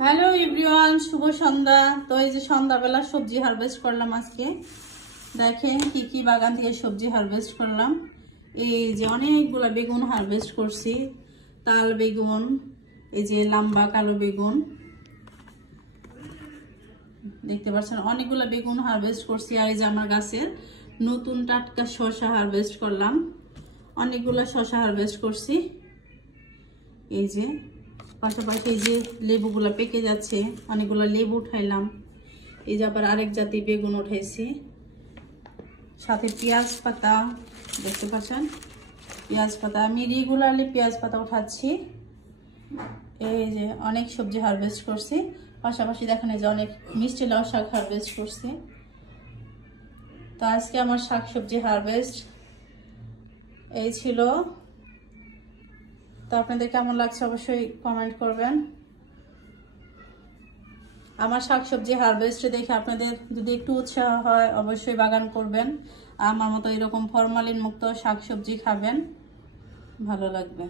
Hello everyone, শুভ সন্ধ্যা। তো এই যে সন্ধ্যাবেলা সবজি হারভেস্ট করলাম আজকে। দেখেন কি কি বাগান থেকে সবজি হারভেস্ট করলাম। এই যে অনেকগুলা বেগুন হারভেস্ট করছি, তাল বেগুন, এই যে লম্বা কালো বেগুন দেখতে পাচ্ছেন, অনেকগুলা বেগুন হারভেস্ট করছি। আর এই যে আমার গাছের নতুন টাটকা শসা হারভেস্ট করলাম, অনেকগুলা শসা হারভেস্ট করছি। এই যে পাশাপাশি এই যে লেবুগুলা পেকে যাচ্ছে, অনেকগুলো লেবু উঠাইলাম। এই যে আবার আরেক জাতি বেগুন উঠাইছি, সাথে পেঁয়াজ পাতা দেখতে পাচ্ছেন, পেঁয়াজ পাতা আমি রেগুলারলি পেঁয়াজ পাতা উঠাচ্ছি। এই যে অনেক সবজি হারভেস্ট করছি। পাশাপাশি দেখেন এই যে অনেক মিষ্টি লাউ শাক হারভেস্ট করছি। তো আজকে আমার শাক সবজি হারভেস্ট এই ছিল। তো আপনাদের কেমন লাগছে অবশ্যই কমেন্ট করবেন। আমার শাকসবজি হারভেস্ট দেখে আপনাদের যদি একটু উৎসাহ হয় অবশ্যই বাগান করবেন। আমার মতো এরকম ফরমালিন মুক্ত শাকসবজি খাবেন, ভালো লাগবে।